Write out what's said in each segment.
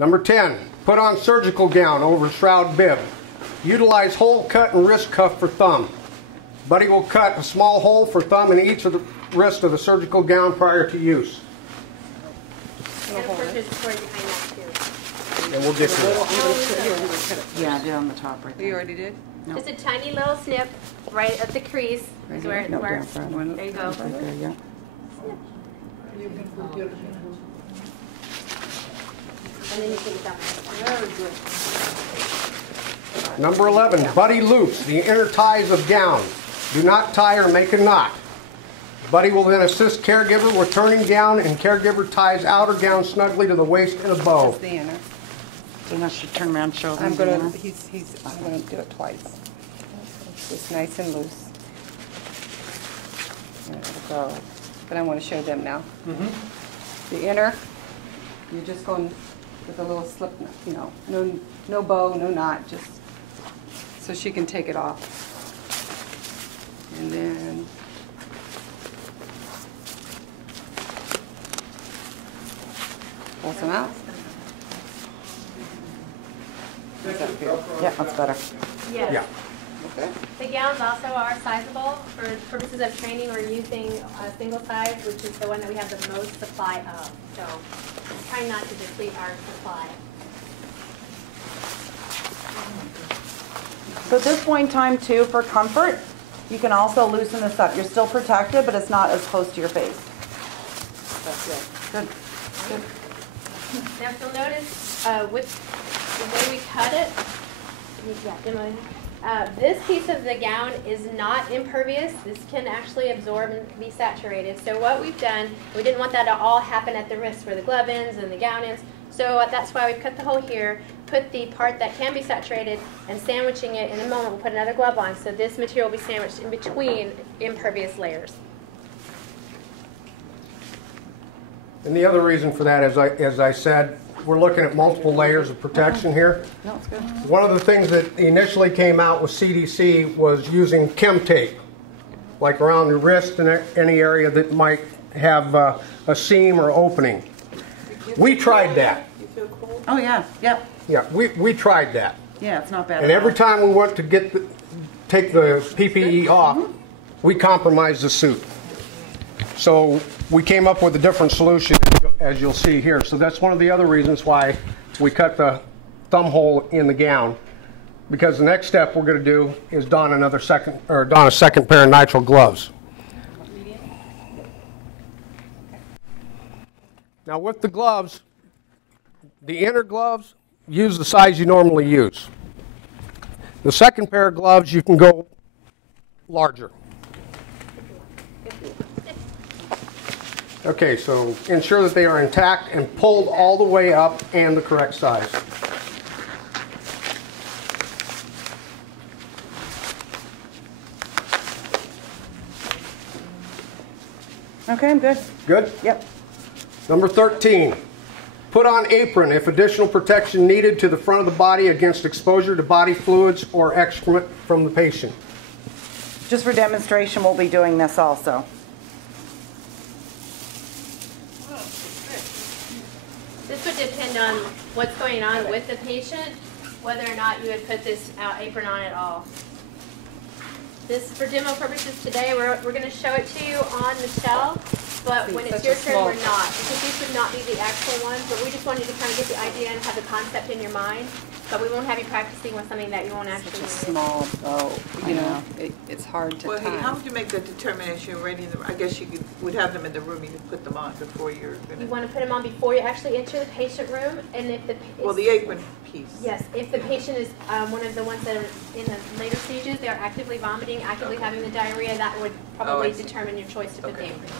Number 10, put on surgical gown over shroud bib. Utilize hole cut and wrist cuff for thumb. Buddy will cut a small hole for thumb in each of the wrist of the surgical gown prior to use. And of course, there's a story behind that too. And we'll get to that. Yeah, I did on the top right there. You already did? No. Just a tiny little snip right at the crease. Right Is here? where, No, where, down front. there you go. Right there, yeah. And then you take it down. Number 11, buddy loops the inner ties of gown. Do not tie or make a knot. Buddy will then assist caregiver with turning gown, and caregiver ties outer gown snugly to the waist in a bow. Just the inner. So now should turn around and show them I'm the gonna inner. I'm gonna do it twice. It's nice and loose. There we go. But I want to show them now. The inner, you're just going with a little slip knot, you know, no bow, no knot, just so she can take it off. And then pull some out. Is that good? Yeah, that's better. Yes. Yeah. Okay. The gowns also are sizable. For purposes of training, we're using a single size, which is the one that we have the most supply of. So try not to deplete our supply. So at this point in time too, for comfort, you can also loosen this up. You're still protected, but it's not as close to your face. That's good. Good. Good. Now, if you'll notice, with the way we cut it, this piece of the gown is not impervious. This can actually absorb and be saturated. So what we've done, we didn't want that to all happen at the wrist where the glove ends and the gown ends. So that's why we've cut the hole here, put the part that can be saturated, and sandwiching it. In a moment, we'll put another glove on. So this material will be sandwiched in between impervious layers. And the other reason for that, as I said, we're looking at multiple layers of protection here. No, it's good. One of the things that initially came out with CDC was using chem tape, like around the wrist and any area that might have a seam or opening. We tried that. You feel cold? Oh yeah, yep. Yeah, we tried that. Yeah, it's not bad. And at every all. time we went to take the PPE off, we compromised the suit. So we came up with a different solution, as you'll see here. So that's one of the other reasons why we cut the thumb hole in the gown, because the next step we're going to do is don a second pair of nitrile gloves. Now with the gloves, the inner gloves, use the size you normally use. The second pair of gloves, you can go larger. Okay, so ensure that they are intact and pulled all the way up and the correct size. Okay, I'm good. Good? Yep. Number 13, put on apron if additional protection needed to the front of the body against exposure to body fluids or excrement from the patient. Just for demonstration, we'll be doing this also. This would depend on what's going on with the patient, whether or not you would put this apron on at all. This, for demo purposes today, we're going to show it to you on Michelle, but when it's your turn, we're not, because these would not be the actual ones, but we just wanted to kind of get the idea and have the concept in your mind, but we won't have you practicing with something that you won't actually Such a use. small bow, you know, it's hard to Well, tie. how would you make the determination already? I guess you would have them in the room. You could put them on before you're going to. You want to put them on before you actually enter the patient room, and if the Well, the apron piece. Yes, if the patient is one of the ones that are in the later stages, they are actively vomiting, actively having the diarrhea, that would probably determine your choice to put the apron.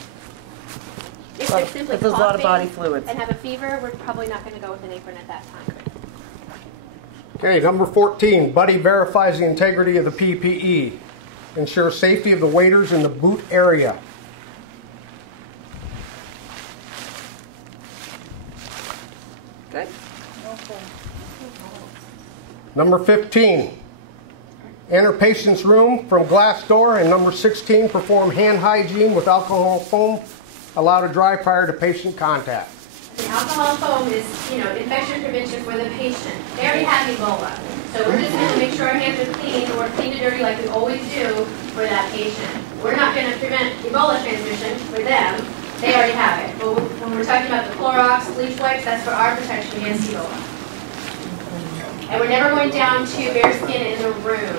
If they're simply If there's a lot of body coughing fluids. and have a fever, we're probably not going to go with an apron at that time. Okay, number 14, buddy verifies the integrity of the PPE. Ensure safety of the waiters in the boot area. Good. Number 15, enter patient's room from glass door. And number 16, perform hand hygiene with alcohol foam. Allow to dry prior to patient contact. And alcohol foam is, infection prevention for the patient. They already have Ebola. So we're just going to make sure our hands are clean, or clean and dirty like we always do for that patient. We're not going to prevent Ebola transmission for them. They already have it. But when we're talking about the Clorox, bleach wipes, that's for our protection against Ebola. And we're never going down to bare skin in the room.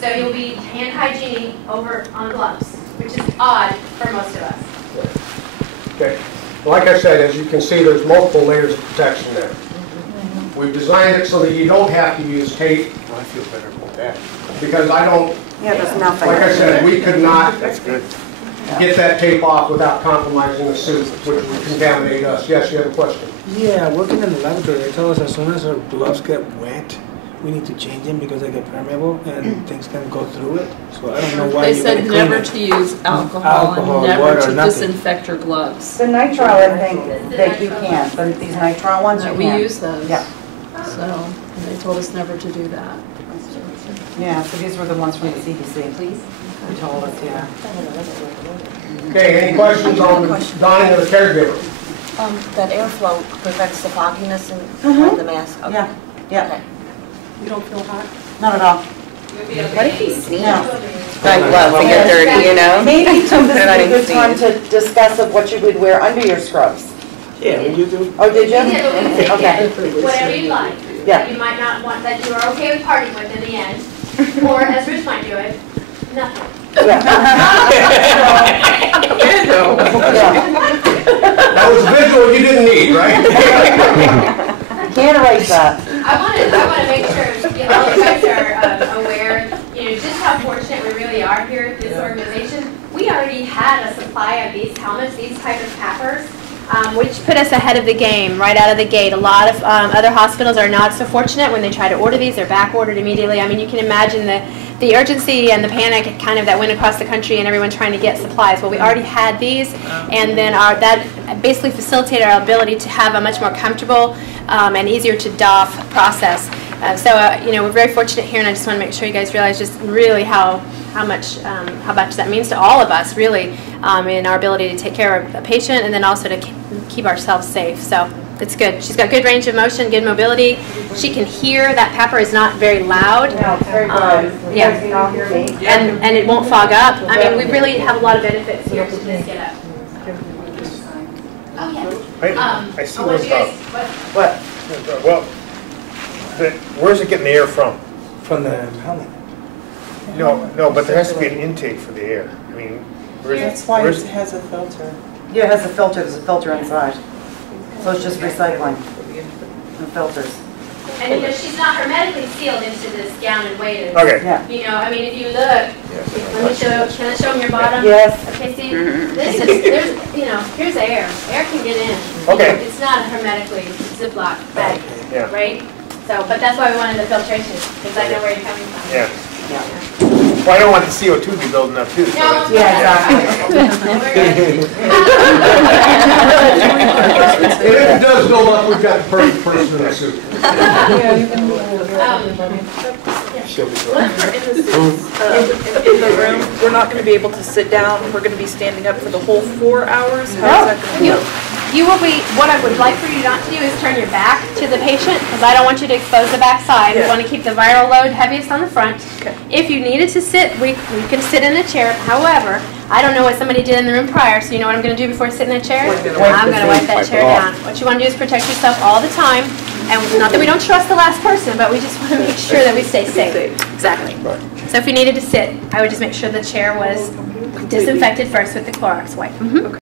So you'll be hand hygiene over on gloves, which is odd for most of us. Okay. Like I said, as you can see, there's multiple layers of protection there. We've designed it so that you don't have to use tape. I feel better about that. Because I don't, Yeah, there's nothing. like I said, we could not That's good. get that tape off without compromising the suit, which would contaminate us. Yes, you have a question? Yeah, working in the laboratory, they tell us as soon as our gloves get wet, we need to change them because they get permeable and things can go through it. So I don't know why They you said gotta never clean it. to use alcohol Alcohol, and never water, to nothing. disinfect your gloves. The nitrile, I think that you can, but these nitrile ones you We can't. use those. Yeah. So, and they told us never to do that. Yeah, so these were the ones from the CDC. Please. They told us, yeah. Okay, any questions on donning of the caregiver? That airflow prevents the fogginess in the mask? Okay. Yeah, yeah, Okay. You don't feel hot? not at all. What if he sneezes? No. My gloves will get dirty, you know? Maybe Tim, this They're not is a even good time to discuss of what you would wear under your scrubs. Yeah, you do. Oh, did you? Yeah, but we can Okay. get whatever you like. Yeah. You might not want, that you are okay with partying with in the end. Or, as Bruce might do it, nothing. Yeah. That was a visual you didn't need, right? Can't erase that. I want to make sure all you guys are aware, just how fortunate we really are here at this organization. We already had a supply of these helmets, these type of cappers, which put us ahead of the game right out of the gate. A lot of other hospitals are not so fortunate when they try to order these. They're back ordered immediately. I mean, you can imagine the urgency and the panic kind of that went across the country and everyone trying to get supplies. Well, we already had these, and then that basically facilitated our ability to have a much more comfortable and easier to doff process. So we're very fortunate here, and I just want to make sure you guys realize just really how much that means to all of us, really, in our ability to take care of a patient and then also to keep ourselves safe. So it's good. She's got good range of motion, good mobility. She can hear. That pepper is not very loud. No, it's very good. Yeah. You guys can all hear me. And it won't fog up. I mean, we really have a lot of benefits here to just get up. Oh, yeah. I see What do you guys, What? Well, where's it getting the air from? From the helmet. No, but there has to be an intake for the air. I mean, That's why where's, it has a filter. Yeah, it has a filter. There's a filter inside. So it's just recycling the filters. And she's not hermetically sealed into this gown and weighted. okay. Yeah. I mean, if you look, let me show. Can I show them your bottom? Yes. Okay, see, this is here's air. Air can get in. Okay. It's not a hermetically Ziploc bag, Yeah. right? So, but that's why we wanted the filtration, because I know where you're coming from. Yeah. Well, I don't want the CO2 to be building up too. So No. that's- Yeah, exactly. We're good. If it does go up, we've got the perfect person in the suit. She'll be good. In the room, we're not going to be able to sit down. We're going to be standing up for the whole 4 hours. How's that going to work? You will be, what I would like for you not to do is turn your back to the patient, because I don't want you to expose the back side. We Yeah. want to keep the viral load heaviest on the front. Okay. If you needed to sit, we can sit in a chair. However, I don't know what somebody did in the room prior, so you know what I'm going to do before I sit in that chair? I'm going to wipe that chair down. What you want to do is protect yourself all the time. And not that we don't trust the last person, but we just want to make sure that we stay safe. Exactly. So if you needed to sit, I would just make sure the chair was disinfected first with the Clorox wipe.